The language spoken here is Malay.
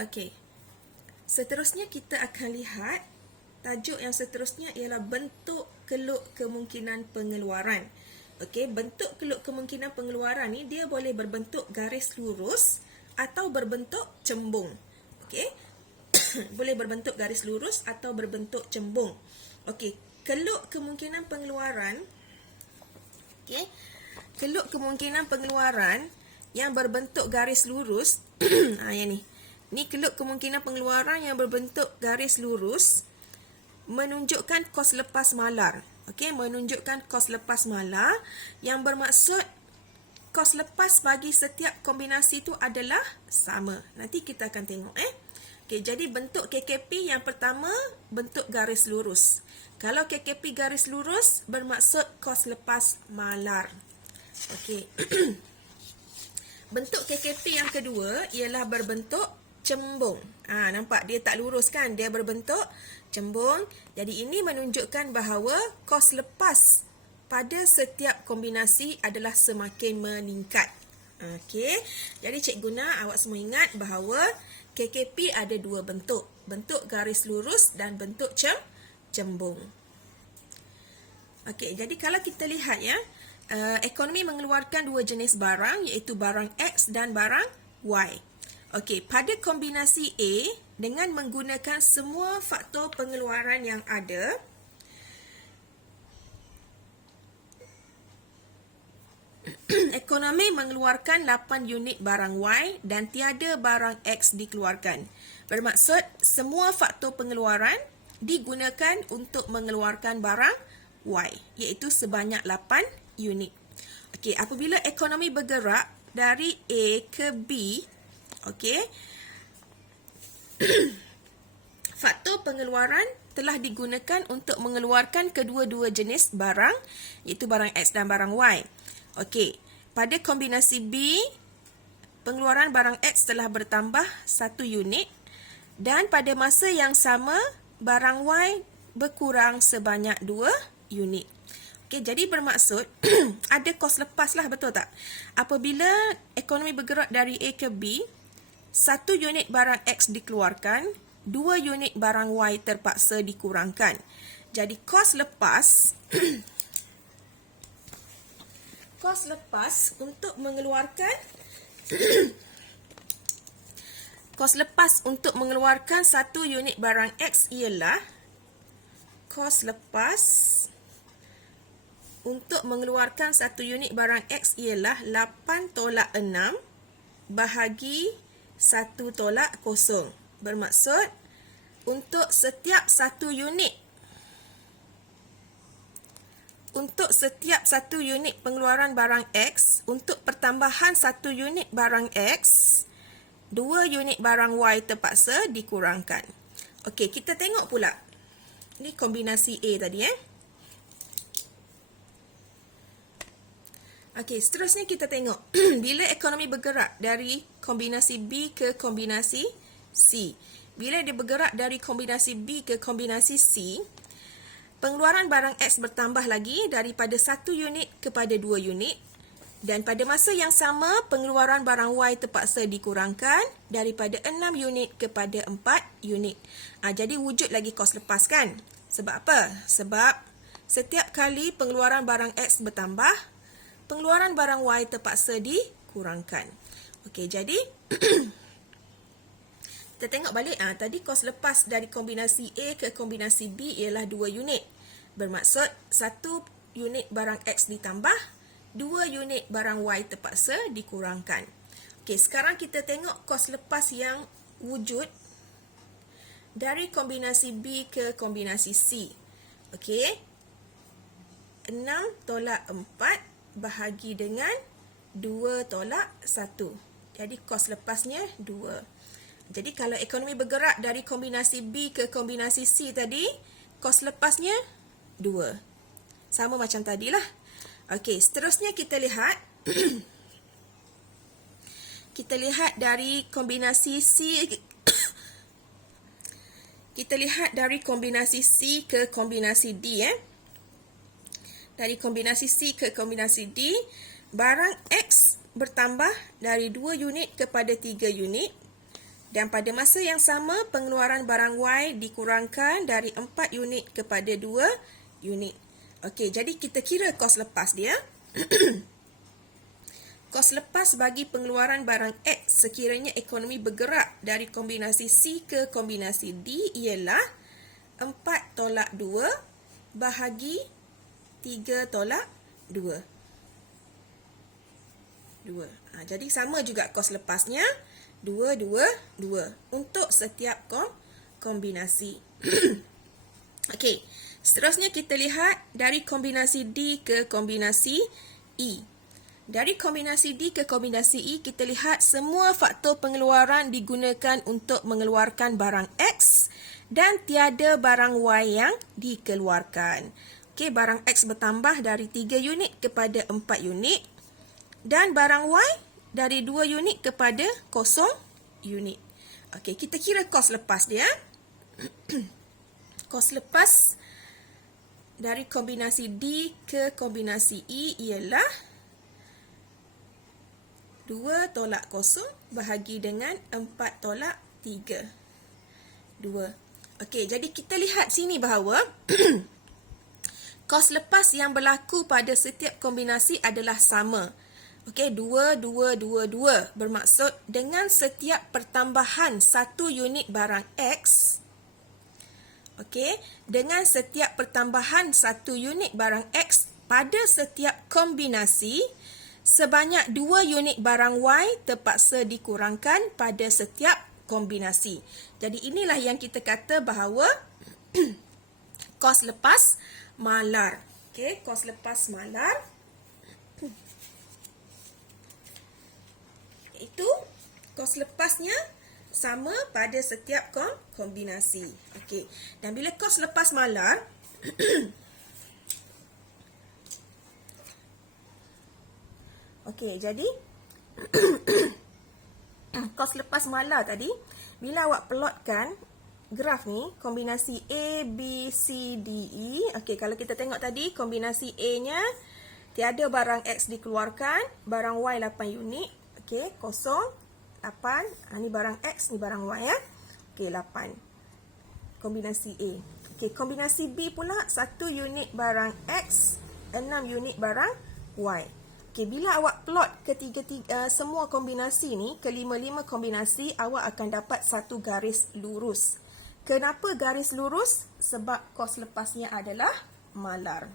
Okey. Seterusnya kita akan lihat tajuk yang seterusnya ialah bentuk keluk kemungkinan pengeluaran. Okey, bentuk keluk kemungkinan pengeluaran ni dia boleh berbentuk garis lurus atau berbentuk cembung. Okey. Boleh berbentuk garis lurus atau berbentuk cembung. Okey, keluk kemungkinan pengeluaran. Okey. Keluk kemungkinan pengeluaran yang berbentuk garis lurus. Yang ni. Ni keluk kemungkinan pengeluaran yang berbentuk garis lurus menunjukkan kos lepas malar. Okey, menunjukkan kos lepas malar yang bermaksud kos lepas bagi setiap kombinasi itu adalah sama. Nanti kita akan tengok Okey, jadi bentuk KKP yang pertama bentuk garis lurus. Kalau KKP garis lurus bermaksud kos lepas malar. Okey. Bentuk KKP yang kedua ialah berbentuk cembung. Nampak dia tak lurus kan? Dia berbentuk cembung. Jadi ini menunjukkan bahawa kos lepas pada setiap kombinasi adalah semakin meningkat. Okey. Jadi Cikgu nak awak semua ingat bahawa KKP ada dua bentuk. Bentuk garis lurus dan bentuk cembung. Okey, jadi kalau kita lihat ekonomi mengeluarkan dua jenis barang iaitu barang X dan barang Y. Okey, pada kombinasi A dengan menggunakan semua faktor pengeluaran yang ada, ekonomi mengeluarkan 8 unit barang Y dan tiada barang X dikeluarkan. Bermaksud semua faktor pengeluaran digunakan untuk mengeluarkan barang Y, iaitu sebanyak 8 unit. Okey, apabila ekonomi bergerak dari A ke B, okey, faktor pengeluaran telah digunakan untuk mengeluarkan kedua-dua jenis barang, iaitu barang X dan barang Y. Okey, pada kombinasi B, pengeluaran barang X telah bertambah 1 unit dan pada masa yang sama, barang Y berkurang sebanyak 2 unit. Okey, jadi bermaksud ada kos lepas lah, betul tak? Apabila ekonomi bergerak dari A ke B, 1 unit barang X dikeluarkan, 2 unit barang Y terpaksa dikurangkan. Jadi kos lepas kos lepas untuk mengeluarkan kos lepas untuk mengeluarkan 1 unit barang X ialah kos lepas untuk mengeluarkan 1 unit barang X ialah 8 tolak 6 bahagi 1 tolak 0. Bermaksud untuk setiap 1 unit pengeluaran barang X, untuk pertambahan 1 unit barang X, 2 unit barang Y terpaksa dikurangkan. Okey, kita tengok pula. Ini kombinasi A tadi Okey, seterusnya kita tengok bila ekonomi bergerak dari kombinasi B ke kombinasi C. Bila dia bergerak dari kombinasi B ke kombinasi C, pengeluaran barang X bertambah lagi daripada 1 unit kepada 2 unit dan pada masa yang sama pengeluaran barang Y terpaksa dikurangkan daripada 6 unit kepada 4 unit. Jadi wujud lagi kos lepas kan? Sebab apa? Sebab setiap kali pengeluaran barang X bertambah, pengeluaran barang Y terpaksa dikurangkan. Okey, jadi kita tengok balik. Tadi kos lepas dari kombinasi A ke kombinasi B ialah 2 unit. Bermaksud 1 unit barang X ditambah, 2 unit barang Y terpaksa dikurangkan. Okey, sekarang kita tengok kos lepas yang wujud dari kombinasi B ke kombinasi C. Okey, 6 tolak 4 bahagi dengan 2 tolak 1. Jadi kos lepasnya 2. Jadi kalau ekonomi bergerak dari kombinasi B ke kombinasi C tadi, kos lepasnya 2. Sama macam tadilah. Okey, seterusnya kita lihat kita lihat dari kombinasi C kita lihat dari kombinasi C ke kombinasi D Dari kombinasi C ke kombinasi D, barang X bertambah dari 2 unit kepada 3 unit Dan pada masa yang sama, pengeluaran barang Y dikurangkan dari 4 unit kepada 2 unit. Okey, jadi kita kira kos lepas dia. Kos lepas bagi pengeluaran barang X sekiranya ekonomi bergerak dari kombinasi C ke kombinasi D ialah 4 tolak 2 bahagi 3 tolak 2. Jadi sama juga kos lepasnya. 2, 2, 2 untuk setiap kombinasi. Okey, seterusnya kita lihat dari kombinasi D ke kombinasi E. Dari kombinasi D ke kombinasi E, kita lihat semua faktor pengeluaran digunakan untuk mengeluarkan barang X dan tiada barang Y yang dikeluarkan. Okey, barang X bertambah dari 3 unit kepada 4 unit dan barang Y dari 2 unit kepada 0 unit. Okey, kita kira kos lepas dia. Kos lepas dari kombinasi D ke kombinasi E ialah 2 tolak 0 bahagi dengan 4 tolak 3. 2. Okey, jadi kita lihat sini bahawa kos lepas yang berlaku pada setiap kombinasi adalah sama. Okey, 2, 2, 2, 2 bermaksud dengan setiap pertambahan 1 unit barang X, okey, dengan setiap pertambahan 1 unit barang X pada setiap kombinasi, sebanyak 2 unit barang Y terpaksa dikurangkan pada setiap kombinasi. Jadi inilah yang kita kata bahawa kos lepas malar. Okey, kos lepas malar itu kos lepasnya sama pada setiap kombinasi. Okey. Dan bila kos lepas malar okey, jadi kos lepas malar tadi, bila awak plotkan graf ni, kombinasi A, B, C, D, E. Okey, kalau kita tengok tadi, kombinasi A-nya tiada barang X dikeluarkan, barang Y 8 unit. Okey, 0, 8. Ni barang X, ni barang Y ya. Okey, 8. Kombinasi A. Okey, kombinasi B pula 1 unit barang X, 6 unit barang Y. Okey, bila awak plot semua kombinasi ni, kelima-lima kombinasi, awak akan dapat satu garis lurus. Kenapa garis lurus? Sebab kos lepasnya adalah malar.